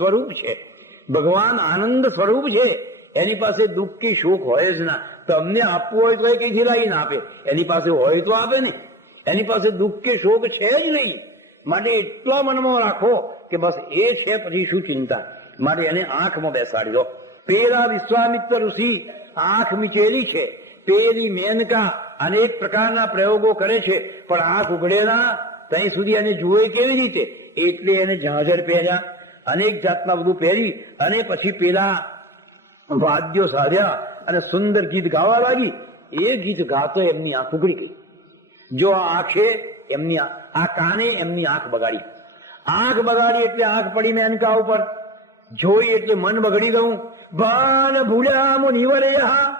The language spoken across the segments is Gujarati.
સ્વરૂપ છે. ભગવાન આનંદ સ્વરૂપ છે. એની પાસે દુઃખ કે શોક હોય જ ના. તમને આપવું હોય તો એ કઈથી લાવીને આપે? એની પાસે હોય તો આપે ને. એની પાસે દુઃખ કે શોક છે જ નહીં. માટે એટલા મનમાં રાખો કે બસ એ છે પછી શું ચિંતા? માટે એને આંખમાં બેસાડી દો. પેલા વિશ્વામિત્ર ઋષિ આંખ મીચેલી છે. પેલી મેનકા અનેક પ્રકારના પ્રયોગો કરે છે. પણ આંખ ઉઘડેલા ત્યાં સુધી એને જુએ કેવી રીતે? એટલે એને જાજર પહેર્યા. અનેક જાતના બધું પહેરી અને પછી પેલા વાદ્યો સાધ્યા અને સુંદર ગીત ગાવા લાગી. એ ગીત ગાતો એમની આંખ ઉગડી ગઈ. જો આ આંખે એમની આ કાને એમની આંખ બગાડી. આંખ બગાડી એટલે આંખ પડી મેનકા ઉપર. જોઈ એટલે મન બગડી ગયું. બાલ ભૂલ્યા મુનિવરયા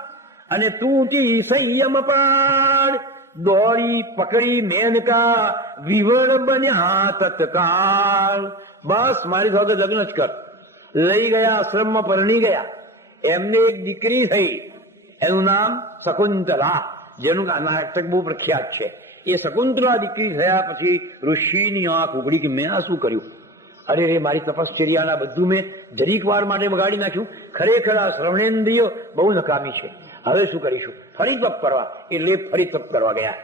અને તૂટી સંયમ પાડ. દોડી પકડી મેનકા વિવળ બન્યા તત્કાળ. બસ, મારી સાથે લગ્ન જ કર. લઈ ગયા, આશ્રમમાં પરણી ગયા. એમને એક દીકરી થઈ. એનું નામ શકુંતલા, જેનું નાટક બહુ પ્રખ્યાત છે. એ શકુંતલા દીકરી થયા પછી ઋષિની આંખ ઉગડી કે મેં આ શું કર્યું? અરે રે, મારી તપશ્ચર્યાના બધું મેં જરીક વાર માટે બગાડી નાખ્યું. ખરેખર આ શ્રવણેન્દ્રિય બહુ નકામી છે. હવે શું કરીશું? ફરી તપ કરવા. એટલે ફરી તપ કરવા ગયા.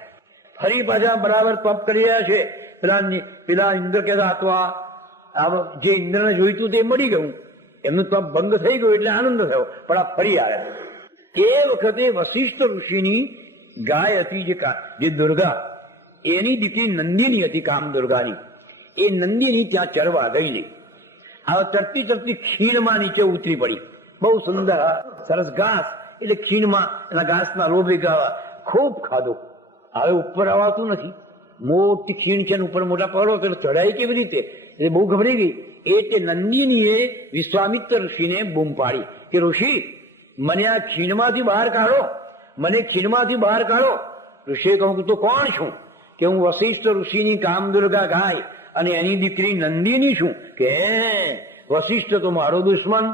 ફરી પાછા બરાબર તપ કરી રહ્યા છે. પેલા પેલા ઇન્દ્ર કહેતા તો આ આ જે ઇન્દ્રને જોઈતું તે મળી ગયું. એમનું તપ ભંગ થઈ ગયું એટલે આનંદ થયો, પણ આ ફરી આવ્યા. એ વખતે વશિષ્ઠ ઋષિની ગાય હતી જે જે દુર્ગા, એની દીકરી નંદિની હતી કામ દુર્ગાની એ નંદિની ત્યાં ચરવા ગઈ આ ચરતી ચરતી ખીણમાં નીચે ઉતરી પડી. બહુ સુંદર, સરસ ઘાસ, એટલે ખીણમાં એના ઘાસના લોભે ગાવા ખૂબ ખાધો. હવે ઉપર આવતું નથી. મોટી ખીણ છે ઉપર મોટા પર્વત એટલે ચઢાય કેવી રીતે? એટલે બહુ ગભરાઈ ગઈ. એટલે નંદિનીએ વિશ્વામિત્ર ઋષિને બૂમ પાડી કે, ઋષિ, મને આ ખીણમાંથી બહાર કાઢો. મને ખીણમાંથી બહાર કાઢો. ઋષિએ કહું તું કોણ છું? કે હું વશિષ્ઠ ઋષિની કામદુર્ગા ગાય અને એની દીકરી નંદિની છું. કે વશિષ્ઠ તો મારો દુશ્મન.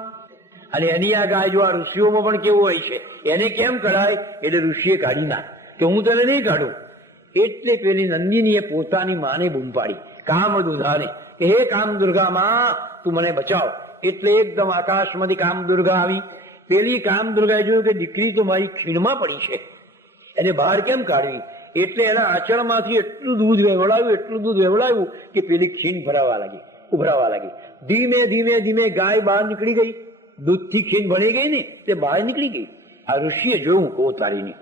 અને એની આ ગાય જો આ ઋષિઓમાં પણ કેવું હોય છે? એને કેમ કઢાય? એટલે ઋષિએ કાઢી ના કે, હું તને નહીં કાઢું. એટલે પેલી નંદિનીએ પોતાની માને બૂમ પાડી. કામ દુધાને કે, હે કામ દુર્ગા માં, તું મને બચાવ. એટલે એકદમ આકાશમાંથી કામ દુર્ગા આવી. પેલી કામ દુર્ગાએ જોયું કે દીકરી તો મારી ખીણમાં પડી છે. એને બહાર કેમ કાઢવી? એટલે એના આચરણમાંથી એટલું દૂધ વેવડાવ્યું, એટલું દૂધ વેવડાવ્યું કે પેલી ખીણ ભરાવા લાગી, ઉભરાવા લાગી. ધીમે ધીમે ધીમે ગાય બહાર નીકળી ગઈ. દૂધથી ખીણ ભણી ગઈ ને, તે બહાર નીકળી ગઈ. આ ઋષિએ જોયું કો તારીની.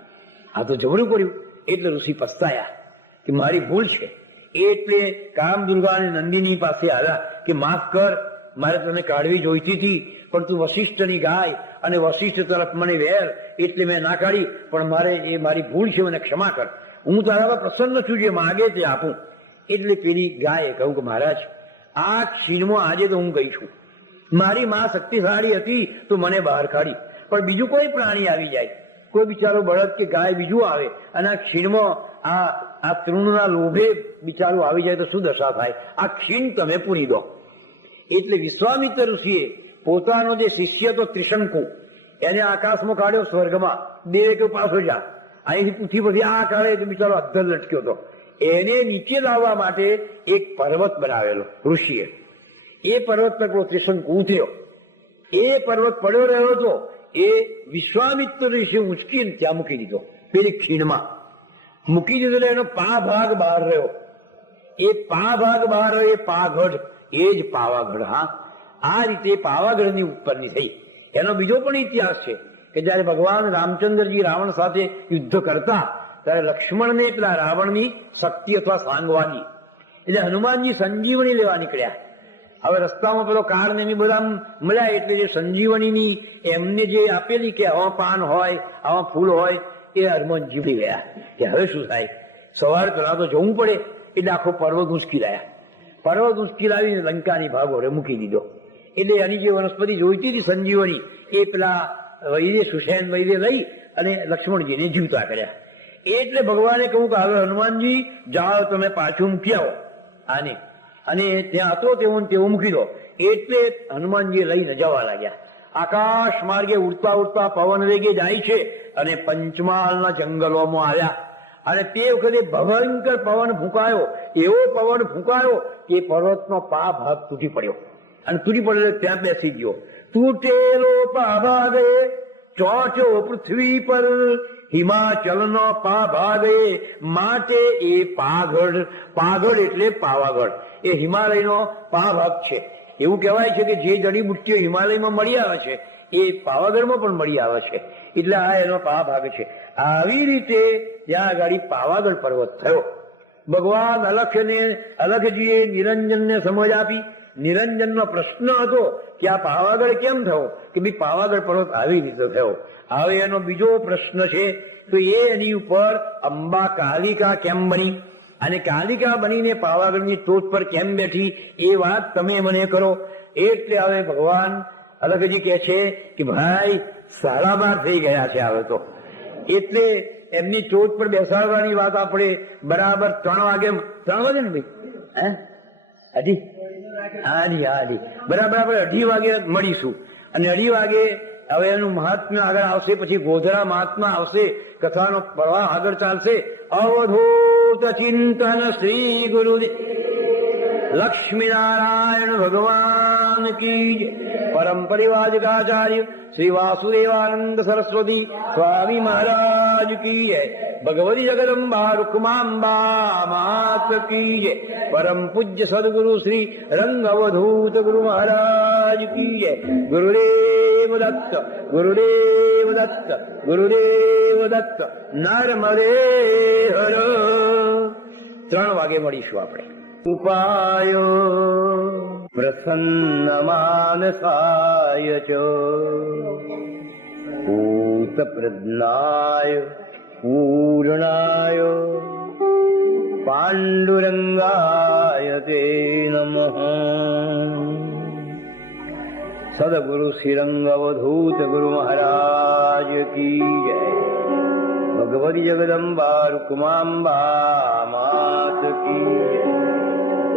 આ તો જબરું કર્યું. એટલે ઋષિ પસ્તાયા કે મારી ભૂલ છે. એટલે કામ દુર્ગા અને નંદિની પાસે આવ્યા કે માફ કર, મારે તને કાઢવી જોઈતી હતી, પણ તું વશિષ્ઠની ગાય અને વશિષ્ઠ તરફ મને વેર, એટલે મેં ના કાઢી, પણ મારે એ મારી ભૂલ છે, મને ક્ષમા કર. હું તારા પર પ્રસન્ન છું, જે માગે તે આપું. એટલે પેલી ગાયે કહું કે મહારાજ, આ ક્ષીણમાં આજે તો હું ગઈ છું. મારી માં શક્તિશાળી હતી, તો મને બહાર કાઢી. પણ બીજું કોઈ પ્રાણી આવી જાય. કોઈ બિચારો બળદ કે ગાય બીજું આવે અને આ ક્ષીણમાં આ આ તૃણના લોભે બિચારું આવી જાય તો શું દશા થાય? આ ક્ષીણ તમે પૂરી દો. એટલે વિશ્વામિત્ર ઋષિએ પોતાનો જે શિષ્ય તો ત્રિશંકુ, એને આકાશમાં કાઢ્યો સ્વર્ગમાં. દેવે કે પાછો જા. અહીંથી પૂછી પછી આ કાઢે બિચારો અદ્ધર લટક્યો હતો. એને નીચે લાવવા માટે એક પર્વત બનાવેલો ઋષિએ. એ પર્વત પર ત્રિશંકુ ઉતર્યો. એ પર્વત પડ્યો રહ્યો હતો. એ વિશ્વામિત્ર ઋષિ ઉંચકીને ત્યાં મૂકી દીધો. પેલી ખીણમાં. મૂકી દીધો એટલે એનો પા ભાગ બહાર રહ્યો. એ પા ભાગ બહાર રહ્યો, એ પાગઢ એ જ પાવાગઢ, હા. આ રીતે પાવાગઢની ઉપરની થઈ. એનો બીજો પણ ઇતિહાસ છે કે જયારે ભગવાન રામચંદ્રજી રાવણ સાથે યુદ્ધ કરતા, ત્યારે લક્ષ્મણને પેલા રાવણની શક્તિ અથવા સાંગવાની, એટલે હનુમાનજી સંજીવની લેવા નીકળ્યા. હવે રસ્તામાં પેલો કાળ ને એની બધા મળ્યા એટલે જે સંજીવનીની એમને જે આપેલી કે આવા પાન હોય, આવા ફૂલ હોય, એ હરમન જીવી ગયા. કે હવે શું થાય? સવાર પેલા તો જવું પડે. એટલે આખો પર્વત ઉંચકી લાયા. પર્વત ઉંચકી લાવીને લંકાની ભાગો મૂકી દીધો. એટલે એની જે વનસ્પતિ જોઈતી હતી સંજીવની, એ પેલા વૈદ્ય સુશેન વૈદ્ય લઈ અને લક્ષ્મણજીને જીવતા કર્યા. એટલે ભગવાને કહ્યું કે, હવે હનુમાનજી, જાઓ તમે પાછું મૂકી આવો. આને અને ત્યાં હતો તેવો તેવો મૂકી દો. એટલે હનુમાનજી લઈને જવા લાગ્યા. આકાશ માર્ગે ઉડતા ઉડતા પવન વેગે જાય છે અને પંચમહાલના જંગલોમાં આવ્યા. અને તે વખતે ભયંકર પવન ફૂંકાયો. એવો પવન ફૂંકાયો કે પર્વતનો પા ભાગ તૂટી પડ્યો. અને તૂટી પડેલો ત્યાં બેસી ગયો. તૂટેલો પાભાગે ચોટ્યો પૃથ્વી પર. હિમાચલનો પાભાગે માટે એ પાઘડ પાઘડ એટલે પાવાગઢ. એ હિમાલયનો પાભાગ છે. એવું કહેવાય છે કે જે જડીબુટ્ટીઓ હિમાલયમાં મળી આવે છે, એ પાવાગઢમાં પણ મળી આવે છે. એટલે આ એનો પાભાગ છે. આવી રીતે ત્યાં આગળ પાવાગઢ પર્વત થયો. ભગવાન અલખને, અલખજીએ નિરંજનને સમજ આપી. નિરંજનનો પ્રશ્ન હતો કે આ પાવાગઢ કેમ થયો? કે ભાઈ પાવાગઢ પર્વત આવી રીતે થયો. હવે એનો બીજો પ્રશ્ન છે, તો એ એની ઉપર અંબા કાલિકા કેમ બની? અને કાલિકા બનીને પાવાગઢની ટોચ પર કેમ બેઠી? એ વાત તમે મને કરો. એટલે હવે ભગવાન અલગજી કે છે કે ભાઈ, સાડા બાર થઈ ગયા છે હવે તો. એટલે એમની ટોચ પર બેસાડવાની વાત આપણે બરાબર ત્રણ વાગે ત્રણ વાગે ને ભાઈ? અઢી? હાજી હાજી બરાબર આપણે અઢી વાગે મળીશું. અને અઢી વાગે હવે એનું મહાત્મ્ય આગળ આવશે, પછી ગોધરા મહાત્મા આવશે, કથાનો પ્રવાહ આગળ ચાલશે. અવધૂત ચિંતન શ્રી ગુરુ લક્ષ્મીનારાયણ ભગવાન કી. પરમ પરિવાજકાચાર્ય શ્રી વાસુદેવાનંદ સરસ્વતી સ્વામી મહારાજ કી ભગવતી જગદંબા, રૂકમાંબા, માત કી પરમ પૂજ્ય સદગુરુ શ્રી રંગ અવધૂત ગુરુ મહારાજ કી જય. ગુરુદેવ દત્ત ગુરુદેવ દત્ત ગુરુદેવ દત્ત નર્મદે હર ત્રણ વાગે મળીશું આપણે ઉપાયો પ્રસન્ન માનસાય ચો ભૂત પ્રજ્ઞાય પૂર્ણાય પાંડુરંગાય તે નમઃ સદગુરુ શ્રીરંગ અવધૂત ગુરુ મહારાજ કી જય ભગવતી જગદંબા રૂકમાંબા માત કી જય.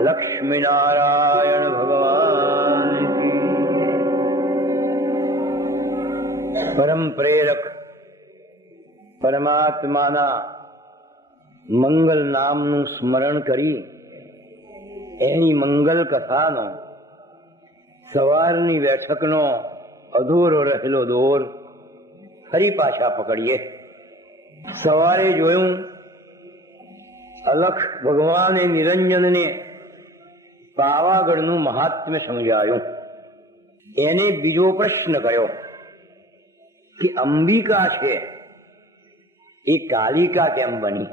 લક્ષ્મીનારાયણ ભગવાન કી જય. પરમ પ્રેરક પરમાત્માના મંગલ નામનું સ્મરણ કરી એની મંગલ કથાનો સવારની બેઠકનો અધૂરો રહેલો દોર ફરી પાછા પકડીએ. સવારે જોયું, અલખ ભગવાને નિરંજનને પાવાગઢનું મહાત્મ્ય સમજાયું. એને બીજો પ્રશ્ન કર્યો કે અંબિકા છે એ કાલિકા કેમ બની?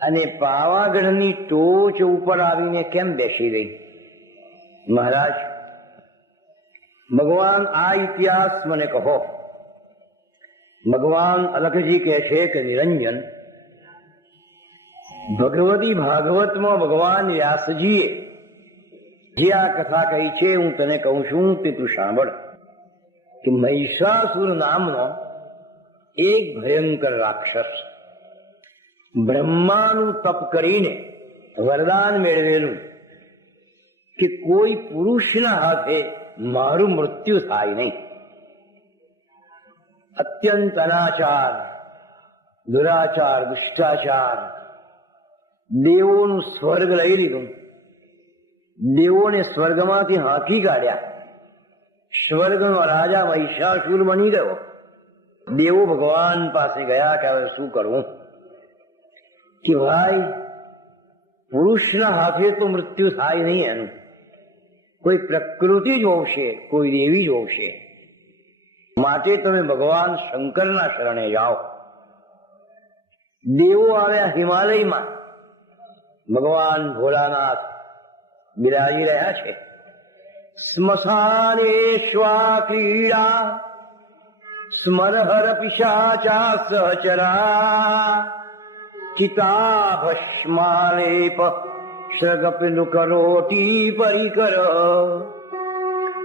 અને પાવાગઢની ટોચ ઉપર આવીને કેમ બેસી ગઈ મહારાજ ભગવાન આ ઇતિહાસ મને કહો. ભગવાન અલખજી કહે છે કે નિરંજન. ભગવતી ભાગવતમાં ભગવાન વ્યાસજીએ જે આ કથા કહી છે, હું તને કહું છું, તે તું સાંભળ કે મહિષાસુર નામનો એક ભયંકર રાક્ષસ બ્રહ્માનું તપ કરીને વરદાન મેળવેલું કે કોઈ પુરુષના હાથે મારું મૃત્યુ થાય નહીં અત્યંત અનાચાર દુરાચાર દુષ્ટાચાર દેવોનું સ્વર્ગ લઈ લીધું દેવોને સ્વર્ગમાંથી હાંકી કાઢ્યા સ્વર્ગનો રાજા મહિષાસુર બની ગયો દેવો ભગવાન પાસે ગયા કે હવે શું કરવું કે ભાઈ પુરુષના હાથે તો મૃત્યુ થાય નહીં એનું કોઈ પ્રકૃતિ જોવશે કોઈ દેવી જોવશે માટે તમે ભગવાન શંકરના શરણે જાઓ. દેવો આવ્યા હિમાલયમાં. ભગવાન ભોલાનાથ બિરાજી રહ્યા છે. સ્મશાનેશ્વા ક્રીડા, સ્મરહર પિશાચા સહચરા ચિતા ભસ્માલેપ શ્રગપિલુ કરોટી પરિકર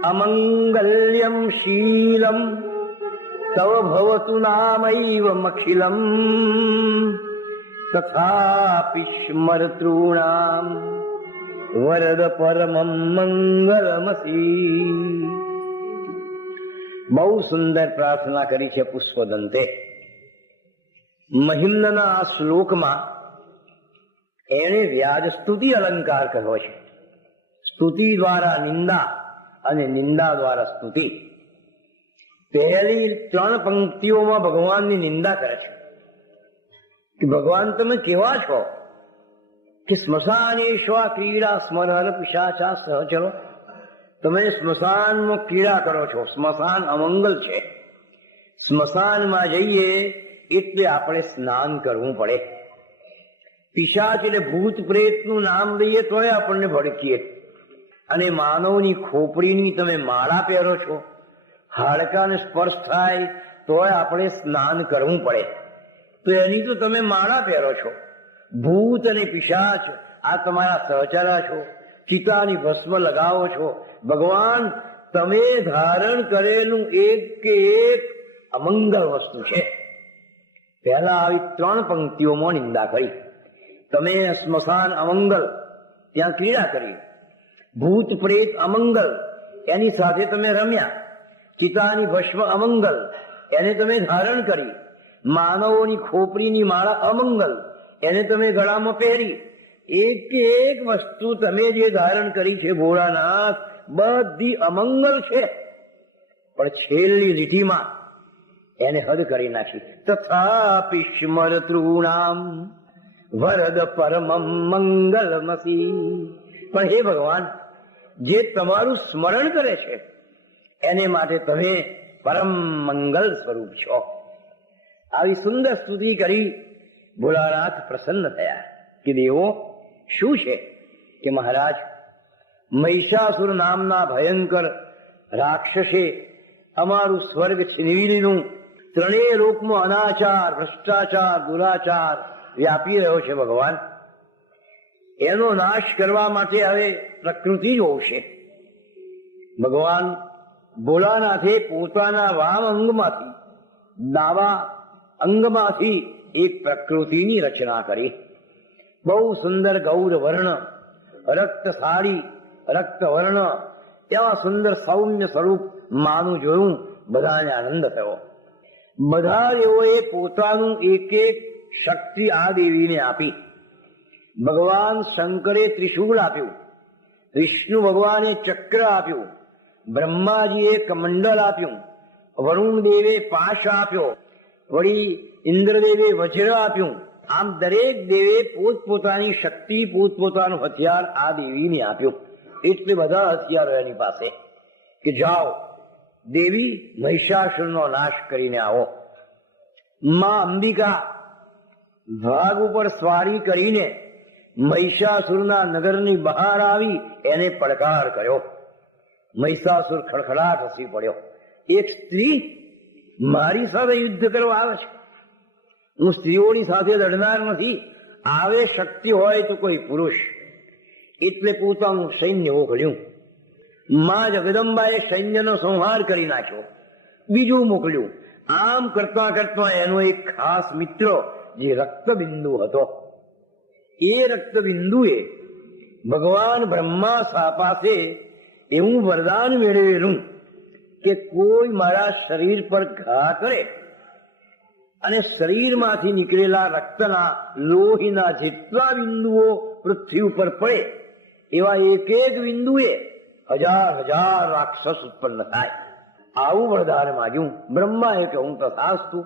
અમંગલ્યમ શીલમ તવ ભવતુ નામૈવમખિલમ તથાપિ સ્મરતॄણામ વરદ પરમમ મંગલમસી બહુ સુંદર પ્રાર્થના કરી છે પુષ્પદંતે મહિમ્નના આ શ્લોકમાં એણે વ્યાજ સ્તુતિ અલંકાર કર્યો છે. સ્તુતિ દ્વારા નિંદા અને નિંદા દ્વારા સ્તુતિ. પહેલી ત્રણ પંક્તિઓમાં ભગવાનની નિંદા કરે છે. કે ભગવાન, તમે કેવા છો? કે સ્મશાનેશ્વા ક્રીડા સ્મરણ પિશાચા સહચરો તમે સ્મશાનમાં ક્રીડા કરો છો. સ્મશાન અમંગલ છે. સ્મશાનમાં જઈએ એટલે આપણે સ્નાન કરવું પડે. પિશાચ એટલે ભૂત પ્રેતનું નામ લઈએ તોય આપણને ભડકીએ. અને માનવની ખોપડીની તમે માળા પહેરો છો, હાડકાને સ્પર્શ થાય તોય આપણે સ્નાન કરવું પડે. તો એની તો તમે માળા પહેરો છો. ભૂત અને પિશાચ આ તમારા સહચારા છો, ચિતાની ભસ્મ લગાવો છો. ભગવાન, તમે ધારણ કરેલું એક કે એક અમંગળ વસ્તુ છે. પહેલા આવી ત્રણ પંક્તિઓમાં નિંદા કરી. તમે સ્મશાન અમંગલ ત્યાં ક્રીડા કરી. ભૂત પ્રેત અમંગલ, એની સાથે તમે રમ્યા. ચિતાની ભસ્મ અમંગલ, એને તમે ધારણ કરી. માનવોની ખોપરીની માળા અમંગલ, એને તમે ગળામાં પહેરી. એક એક વસ્તુ તમે જે ધારણ કરી છે, ભોળાનાથ, બધી અમંગલ છે. પણ છેલ્લી લીટીમાં એને હદ કરી નાખી. તથાપિ સ્મરતૃણામ વરદ પરમમ મંગલમસી. પણ હે ભગવાન, જે તમારું સ્મરણ કરે છે, એને માટે તમે પરમ મંગલ સ્વરૂપ છો. આવી સુંદર સ્તુતિ કરી ભોળાનાથ પ્રસન્ન થયા કે દેવો, શું છે કે મહારાજ, મહિષાસુર નામના ભયંકર રાક્ષસે અમારું સ્વર્ગ છીનવી લીધું ત્રણેય લોકમાં અનાચાર, ભ્રષ્ટાચાર, દુરાચાર વ્યાપી રહ્યો છે ભગવાન. એનો નાશ કરવા માટે હવે પ્રકૃતિ જ હોશે. ભગવાન ભોળાનાથે પોતાના વામ અંગમાંથી ડાબા અંગમાંથી એક પ્રકૃતિની રચના કરી. બહુ સુંદર ગૌર વર્ણ રક્ત સાડી રક્ત વર્ણ એવા સુંદર સૌમ્ય સ્વરૂપ માનું જોયું, બધાને આનંદ થયો. બધા એઓએ પોતાનું એક એક શક્તિ આ દેવીને આપી. ભગવાન શંકરે ત્રિશૂળ આપ્યું. વિષ્ણુ ભગવાને ચક્ર આપ્યું. બ્રહ્માજીએ કમંડલ આપ્યું. વરુણ દેવે પાશ આપ્યો. વળી ઇન્દ્રદેવે વજ્ર આપ્યું. આમ દરેક દેવે પોતપોતાની શક્તિ, પોતપોતાનું હથિયાર આ દેવીને આપ્યું. એટલે બધા હથિયારો એની પાસે. કે જાઓ, દેવી મહિષાસુરનો નાશ કરીને આવો. માં અંબિકા ભાગ ઉપર સ્વારી કરીને મહિષાસુરના નગરની બહાર આવી એને પડકાર કર્યો. મહિષાસુર ખડખડાટ હસી પડ્યો. એક સ્ત્રી મારી સાથે યુદ્ધ કરવા આવે છે. હું સ્ત્રીઓની સાથે લડનાર નથી. આવે શક્તિ હોય તો કોઈ પુરુષ. એટલે પોતાનું સૈન્ય મોકલ્યું માં જગદંબાએ સૈન્યનો સંહાર કરી નાખ્યો. બીજું મોકલ્યું. આમ કરતા કરતા એનો એક ખાસ મિત્ર જે રક્તબિંદુ હતો એ રક્તબિંદુએ ભગવાન બ્રહ્મા પાસે એવું વરદાન મેળવેલું કે કોઈ મારા શરીર પર ઘા કરે અને શરીરમાંથી નીકળેલા રક્તના લોહીના જેટલા બિંદુઓ પૃથ્વી ઉપર પડે એવા એક એક બિંદુએ હજાર હજાર રાક્ષસ ઉત્પન્ન થાય આવું વરદાન માગ્યું બ્રહ્માએ કહું તથાસ્તુ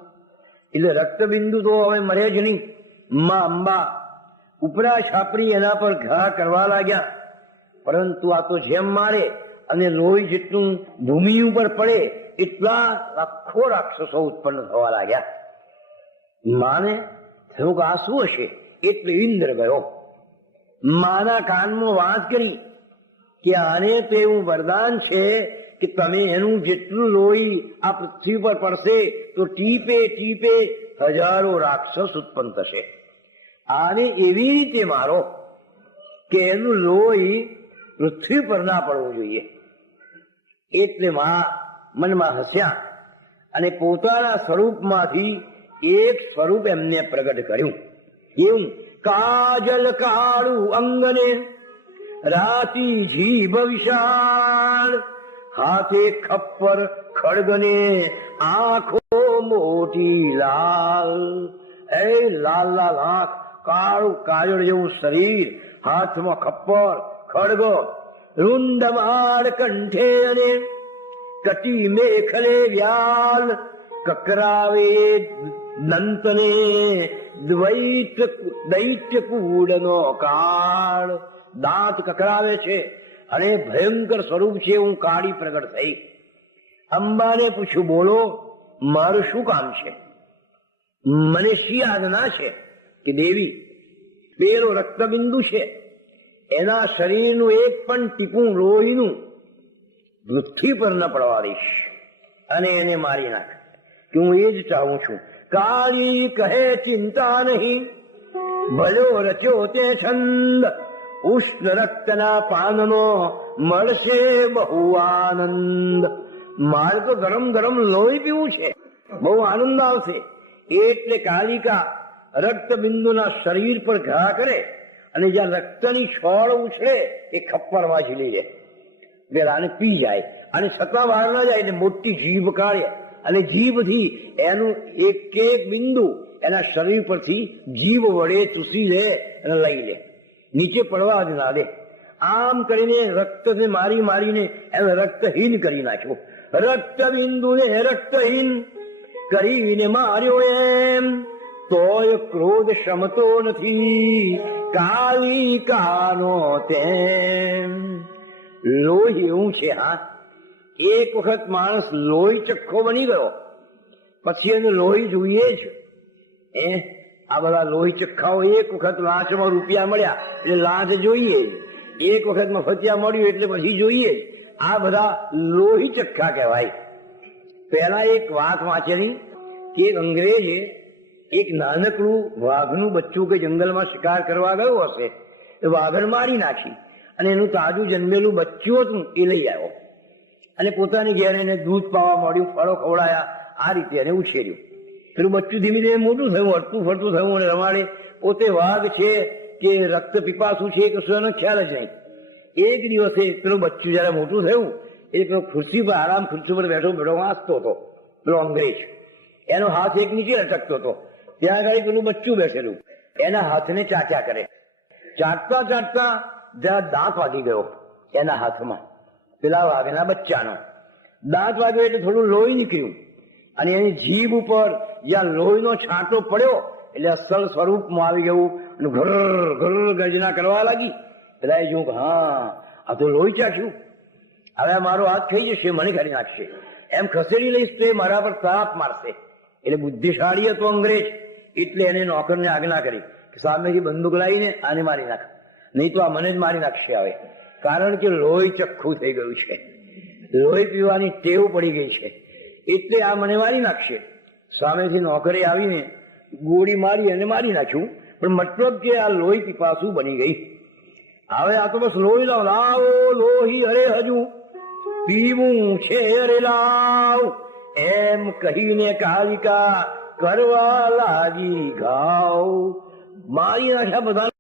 એટલે રક્તબિંદુ તો હવે મરે જ નહીં. માં અંબા ઉપરા છાપરી એના પર ઘા કરવા લાગ્યા. પરંતુ આ તો જેમ મારે અને લોહી જેટલું ભૂમિ ઉપર પડે એટલા લાખો રાક્ષસો ઉત્પન્ન થવા લાગ્યા. માને થયું કે આ શું હશે? એટલે ઇન્દ્ર ગયો. માના કાનમાં વાત કરી કે આને તો એવું વરદાન છે કે તમે એનું જેટલું લોહી આ પૃથ્વી પર પડશે, તો ટીપે ટીપે હજારો રાક્ષસ ઉત્પન્ન થશે. આને એવી રીતે મારો કે એનું લોહી પૃથ્વી પર ના પડવું જોઈએ. એટલે મા મનમાં હસ્યા અને પોતાના સ્વરૂપમાંથી એક સ્વરૂપ એમને પ્રગટ કર્યું. એવું, કાજલ કાળું અંગને રાતી જીભ વિશાળ હાથે ખપ્પર ખડગને આંખો મોટી લાલ. એ લાલ લાલ આંખ કાળું કાજળ જેવું શરીર, હાથમાં ખપ્પર, ખડગો રુંડમાળ કંઠે અને કટી મેખલે વ્યાલ કકરાવે નંતને દ્વૈત દૈત્ય કૂડનો કાળ. દાંત કકરાવે છે અને ભયંકર સ્વરૂપ છે, હું કાળી પ્રગટ થઈ અંબાને પૂછ્યું, બોલો, મારું શું કામ છે? મને શી આજ્ઞા છે કે દેવી? પેલો રક્તબિંદુ છે. એના શરીરનું એક પણ ટીપું લોહીનું પૃથ્વી પર ન પડવા દઈશ. અને એને મારી નાખ. કે હું એ જ ચાહું છું. કાળી કહે, ચિંતા નહીં. ભલો રચ્યો તે છંદ. ઉષ્ણ રક્તના પાનનો મળશે બહુ આનંદ. મારે તો ગરમ ગરમ લોહી પીવું છે. બહુ આનંદ આવશે. એટલે કાલિકા રક્ત બિંદુના શરીર પર ઘા કરે અને જ્યાં રક્તની છોડ ઉછળે એ ખપ્પરમાં ઝીલી જાય પેલા આને પી જાય અને સત્તા બહાર ના જાય એટલે મોટી જીભ કાઢે. અને જીભથી એનું એક એક બિંદુ એના શરીર પરથી જીભ વડે ચૂસી લે અને લઈ લે. નીચે પડવા જ ના દે. આમ કરીને રક્તને મારી મારીને એને રક્તહીન કરી નાખ્યો. રક્ત બિંદુને રક્તહીન કરીને માર્યો એમ. તોય ક્રોધ શમતો નથી. કાલી કાનો તેમ. લોહી એવું છે, હા. એક વખત માણસ લોહી ચખ્ખો બની ગયો. પછી એને લોહી જોઈએ જ. એ આ બધા લોહી ચખ્ખાઓ એક વખત લાંચમાં રૂપિયા મળ્યા. એટલે લાંચ જોઈએ. એક વખત મફતિયા મળ્યું એટલે પછી જોઈએ. આ બધા લોહી ચખ્ખા કહેવાય. પહેલા એક વાત વાંચેલી કે એક અંગ્રેજે એક નાનકડું વાઘનું બચ્ચું કે જંગલમાં શિકાર કરવા ગયો હશે. એ વાઘણ મારી નાખી અને એનું તાજું જન્મેલું બચ્ચું હતું એ લઈ આવ્યો. અને પોતાની ઘેર એને દૂધ પાવા મળ્યું, ફળો ખવડાયા, આ રીતે એને ઉછેર્યું. પેલું બચ્ચું ધીમે ધીમે મોટું થયું હરતું ફરતું થયું અને રમાડે. પોતે વાઘ છે કે રક્ત પીપાસું છે કે શું એનો ખ્યાલ જ નહીં. એક દિવસે પેલું બચ્ચું જયારે મોટું થયું, એ પેલો ખુરશી પર, આરામ ખુરશી પર બેઠો બેઠો વાંચતો હતો, પેલો અંગ્રેજ. એનો હાથ એક નીચે લટકતો હતો. ત્યાં આગળ પેલું બચ્ચું બેઠેલું એના હાથને ચાટ્યા કરે. ચાટતા ચાટતા જરા દાંત વાગી ગયો એના હાથમાં. પેલા વાઘના બચ્ચાનો. દાંત વાગ્યો એટલે થોડું લોહી નીકળ્યું. અને એની જીભ ઉપર જ્યાં લોહીનો છાંટો પડ્યો, એટલે અસલ સ્વરૂપમાં આવી ગયું અને ઘર ઘર ગર્જના કરવા લાગી. પેલા એ જોયું કે હા, આ તો લોહી ચાખ્યું. હવે મારો હાથ થઈ જશે, મને ખાલી નાખશે. એમ ખસેડી લઈશ તો એ મારા પર તાપ મારશે. એટલે બુદ્ધિશાળી હતો અંગ્રેજ, એટલે એને નોકરને આજ્ઞા કરી કે સામેથી બંદૂક લાવીને આને મારી નાખ. નહીં તો આ મને જ મારી નાખશે હવે. કારણ કે લોહી ચખ્ખું થઈ ગયું છે. લોહી પીવાની ટેવ પડી ગઈ છે. એટલે આ મને મારી નાખશે. સામેથી નોકરે આવીને ગોળી મારી અને મારી નાખ્યું. પણ મતલબ કે આ લોહી પીપાસું બની ગઈ. હવે આ તો બસ લોહી લાવ. લાવો લોહી, અરે હજુ પીવું છે અરે લાવ. એમ કહીને કાલિકા કરવા લાગી ઘાવ. મારી નાખ્યા બધા